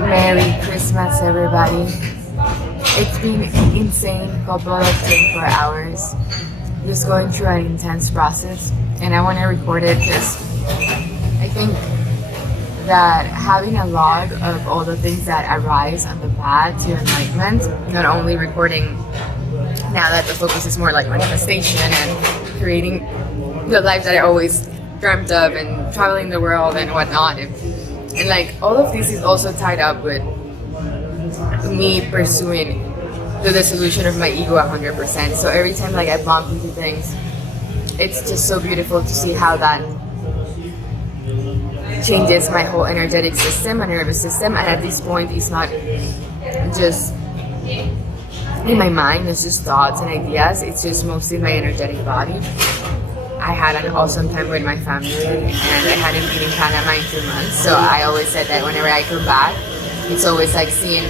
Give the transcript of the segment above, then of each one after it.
Merry Christmas, everybody. It's been an insane couple of 24 hours just going through an intense process, and I want to record it because I think that having a log of all the things that arise on the path to enlightenment, not only recording now that the focus is more like manifestation and creating the life that I always dreamt of and traveling the world and whatnot, and like all of this is also tied up with me pursuing the dissolution of my ego 100%. So every time like I bump into things, it's just so beautiful to see how that changes my whole energetic system, my nervous system. And at this point, it's not just in my mind, it's just thoughts and ideas. It's just mostly my energetic body. I had an awesome time with my family, and I hadn't been in Panama in 2 months. So I always said that whenever I come back, it's always like seeing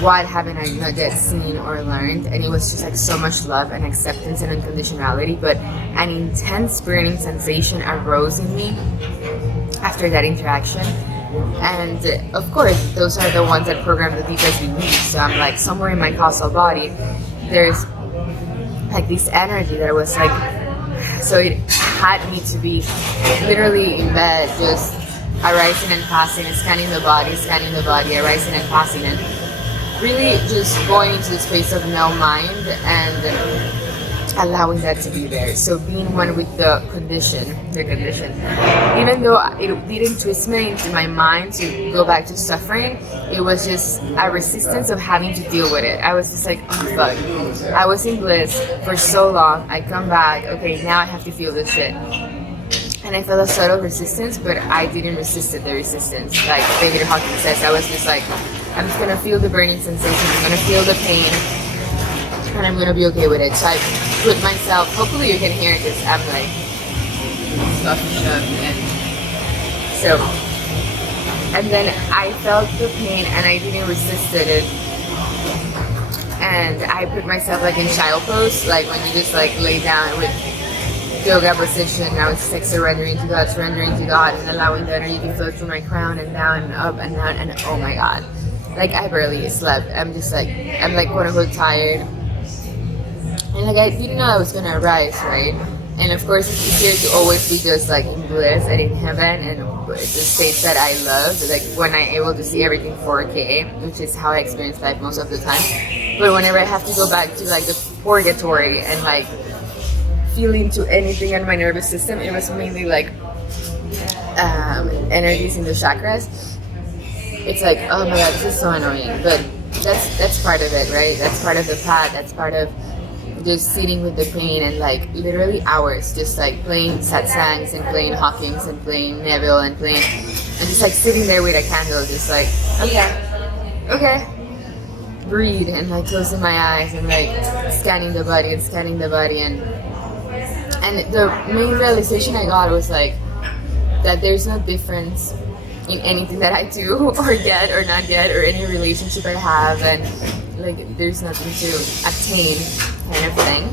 what haven't I not yet seen or learned. And it was just like so much love and acceptance and unconditionality. But an intense burning sensation arose in me after that interaction. And of course, those are the ones that program the deepest beliefs. So I'm like, somewhere in my causal body, there's like this energy that was like, so it had me to be literally in bed, just arising and passing, and scanning the body, arising and passing, and really just going into the space of no mind and allowing that to be there. So being one with the condition, even though it didn't twist me into my mind to go back to suffering, it was just a resistance of having to deal with it. I was just like, oh fuck, I was in bliss for so long, I come back, okay, now I have to feel this shit. And I felt a subtle resistance, but I didn't resist the resistance. Like David Hawkins says, I was just like, I'm just gonna feel the burning sensation, I'm gonna feel the pain, and I'm gonna be okay with it. So I put myself, hopefully you can hear it because I'm like stuffed and so, and then I felt the pain and I didn't resist it, and I put myself like in child pose, like when you just like lay down with yoga position. I was just like surrendering to God, and allowing the energy to flow through my crown and down and up and down, and oh my god, like I barely slept. I'm like quote unquote tired. And like I didn't know I was gonna arise, right? And of course it's easier to always be just like in bliss and in heaven and the states that I love, like when I'm able to see everything 4K, which is how I experience life most of the time. But whenever I have to go back to like the purgatory and like feeling to anything in my nervous system, it was mainly like energies in the chakras. It's like, oh my god, this is so annoying. But that's part of it, right? That's part of the path, that's part of just sitting with the pain and like literally hours just like playing satsangs and playing Hawkins and playing Neville and just like sitting there with a candle, just like okay, breathe, and like closing my eyes and like scanning the body and the main realization I got was like that there's no difference in anything that I do or get or not get or any relationship I have, and like there's nothing to attain kind of thing.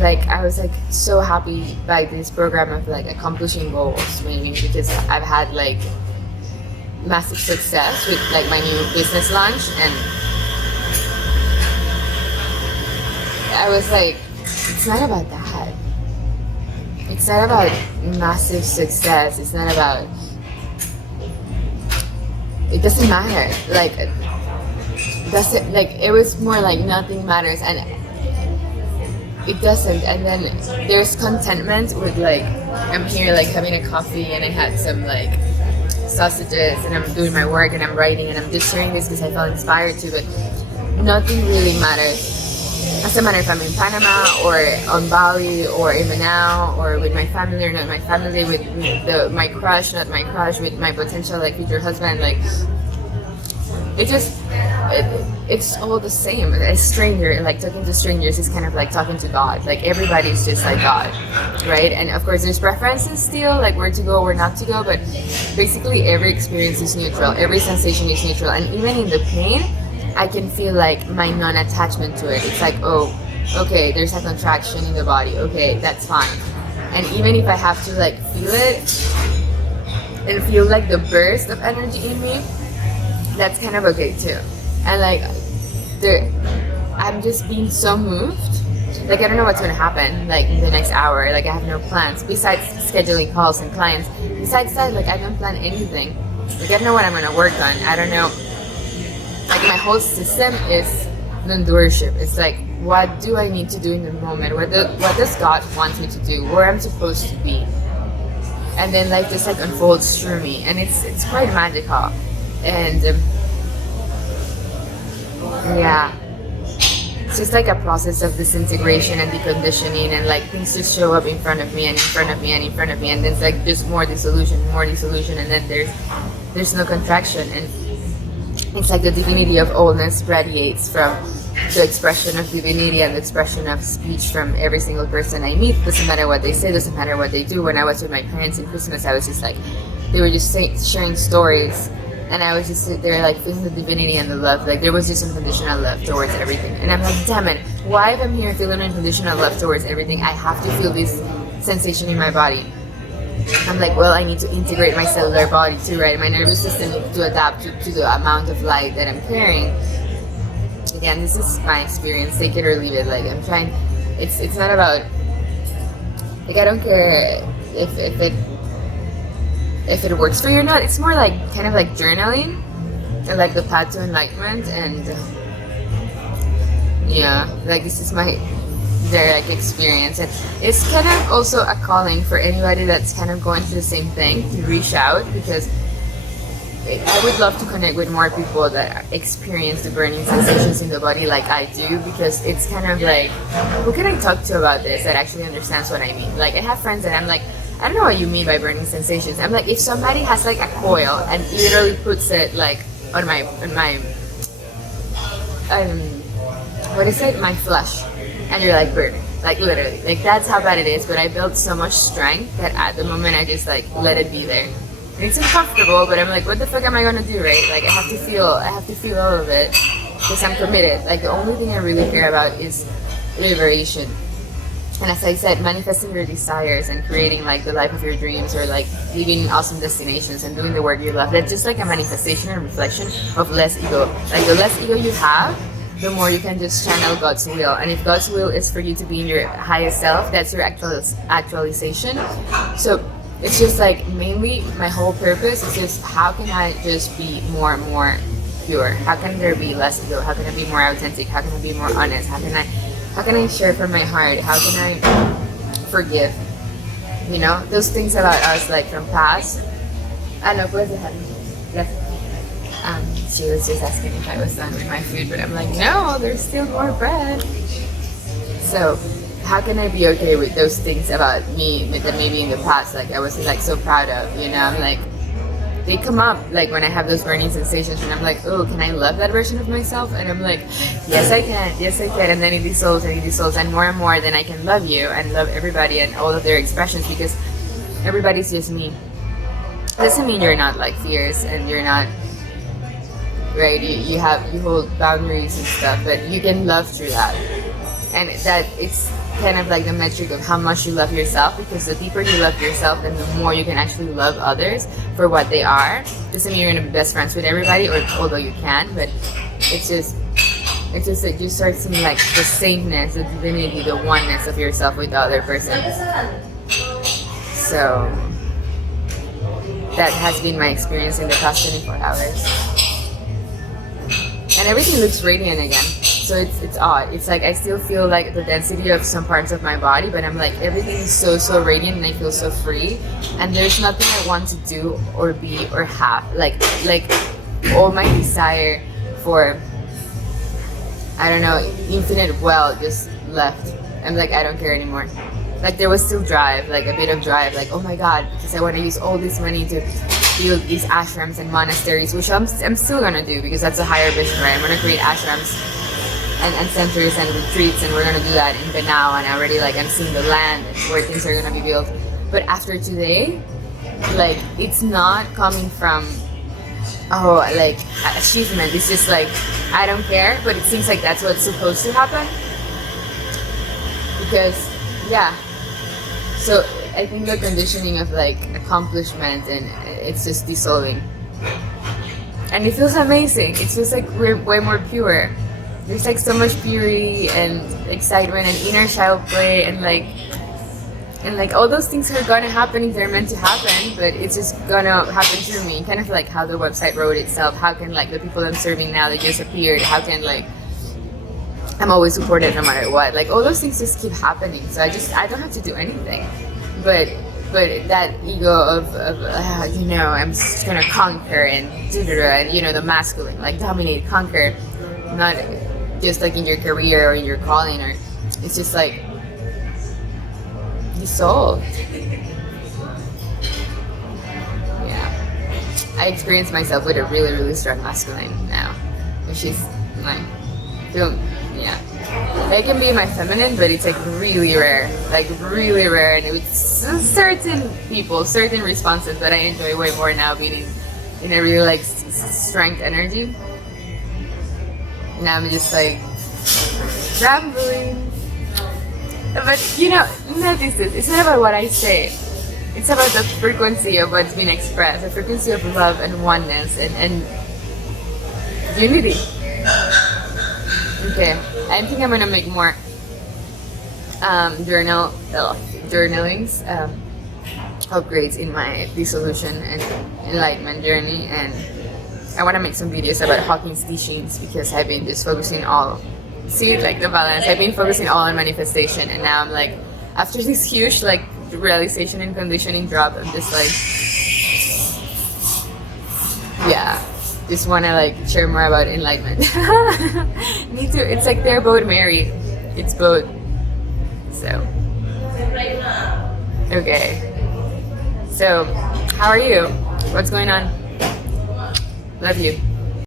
Like I was like so happy by this program of like accomplishing goals, maybe because I've had like massive success with like my new business launch, and I was like, it's not about that. It's not about massive success. It's not about, it doesn't matter. Like it was more like nothing matters, and it doesn't. And then there's contentment with like, I'm here like having a coffee and I had some like sausages and I'm doing my work and I'm writing and I'm just sharing this because I felt inspired to, but nothing really matters. Doesn't matter if I'm in Panama or on Bali or in Manao or with my family or not my family, with my crush, not my crush, with my potential like future husband. Like it's all the same. A stranger, like talking to strangers is kind of like talking to God. Like everybody's just like God, right? And of course there's preferences still, like where to go, where not to go, but basically every experience is neutral, every sensation is neutral. And even in the pain, I can feel like my non-attachment to it. It's like, oh, okay, there's a contraction in the body, okay, that's fine. And even if I have to like feel it and feel like the burst of energy in me, that's kind of okay too. And like I'm just being so moved. Like I don't know what's gonna happen like in the next hour. Like I have no plans besides scheduling calls and clients. Besides that, like I don't plan anything. Like I don't know what I'm gonna work on. I don't know. Like my whole system is non-doership. It's like, what do I need to do in the moment? What does God want me to do? Where I'm supposed to be? And then life just like unfolds through me, and it's quite magical. And yeah, it's just like a process of disintegration and deconditioning, and like things just show up in front of me and in front of me and in front of me, and then it's like just more dissolution, and then there's no contraction, and it's like the divinity of allness radiates from the expression of divinity and the expression of speech from every single person I meet. Doesn't matter what they say, doesn't matter what they do. When I was with my parents in Christmas, I was just like, they were just sharing stories, and I was just there like feeling the divinity and the love. Like there was just unconditional love towards everything, and I'm like, damn it, why if I'm here feeling unconditional love towards everything, I have to feel this sensation in my body? I'm like, well, I need to integrate my cellular body too, right? My nervous system needs to adapt to the amount of light that I'm carrying. Again, this is my experience. Take it or leave it. Like I'm trying. It's not about. Like I don't care if it works for you or not. It's more like kind of like journaling, and like the path to enlightenment, and yeah, like this is my direct experience, and it's kind of also a calling for anybody that's kind of going through the same thing to reach out, because I would love to connect with more people that experience the burning sensations in the body like I do, because it's kind of like, who can I talk to about this that actually understands what I mean? Like I have friends that I'm like, I don't know what you mean by burning sensations. I'm like, if somebody has like a coil and literally puts it like on my what is it, my flesh, and you're like burning, like literally, like that's how bad it is. But I built so much strength that at the moment I just like let it be there. And it's uncomfortable, but I'm like, what the fuck am I gonna do, right? Like I have to feel all of it, because I'm committed. Like the only thing I really care about is liberation. And as I said, manifesting your desires and creating like the life of your dreams, or like living in awesome destinations and doing the work you love, that's just like a manifestation and reflection of less ego. Like the less ego you have, the more you can just channel God's will. And if God's will is for you to be in your highest self, that's your actualization. So it's just like mainly my whole purpose is just, how can I just be more and more pure? How can there be less ego? How can I be more authentic? How can I be more honest? How can I share from my heart? How can I forgive? You know, those things about us, like from past. I know, where's the heaven? Yes. She was just asking if I was done with my food, but I'm like, no, there's still more bread. So how can I be okay with those things about me that maybe in the past, like I was like so proud of, you know? I'm like, they come up like when I have those burning sensations, and I'm like, oh, can I love that version of myself? And I'm like, yes I can, and then it dissolves, and more then I can love you and love everybody and all of their expressions, because everybody's just me. Doesn't mean you're not like fierce and you're not, right? You hold boundaries and stuff, but you can love through that. And that it's kind of like the metric of how much you love yourself, because the deeper you love yourself, then the more you can actually love others for what they are. Doesn't mean you're gonna be best friends with everybody, or although you can, but it's just that you start seeing like the sameness, the divinity, the oneness of yourself with the other person. So that has been my experience in the past 24 hours. And everything looks radiant again. So it's odd. It's like I still feel like the density of some parts of my body, but I'm like, everything is so radiant, and I feel so free. And there's nothing I want to do or be or have. Like all my desire for, I don't know, infinite wealth just left. I'm like, I don't care anymore. Like there was still drive, like a bit of drive, like, oh my God, because I want to use all this money to build these ashrams and monasteries, which I'm still gonna do, because that's a higher vision, right? I'm gonna create ashrams and centers and retreats, and we're gonna do that in Banao, and already like I'm seeing the land where things are gonna be built. But after today, like it's not coming from like achievement. It's just like I don't care, but it seems like that's what's supposed to happen. Because yeah, so I think the conditioning of like accomplishment, and it's just dissolving. and it feels amazing. It's just like we're way more pure. There's like so much purity and excitement and inner child play and like all those things are gonna happen if they're meant to happen, but it's just gonna happen through me. Kind of like how the website wrote itself. How can like the people I'm serving now, they just appeared? How can like I'm always supported no matter what? Like all those things just keep happening. So I don't have to do anything. But that ego of I'm just gonna conquer and the masculine, like dominate, conquer, not just like in your career or in your calling, or it's just like dissolved. Yeah, I experience myself with a really, really strong masculine now, which is like, it can be my feminine, but it's like really rare, and with certain people, certain responses that I enjoy way more now, being in a really like strength energy. Now I'm just like rambling. But notice this. It's not about what I say. It's about the frequency of what's being expressed, the frequency of love and oneness and unity. Okay, I think I'm gonna make more journalings, upgrades in my dissolution and enlightenment journey, and I want to make some videos about Hawking's teachings, because I've been just focusing the balance. I've been focusing all on manifestation, and now I'm like, after this huge like realization and conditioning drop, I'm just like, just want to like share more about enlightenment. Me too. It's like they're both married. It's both. So okay. So how are you? What's going on? Love you.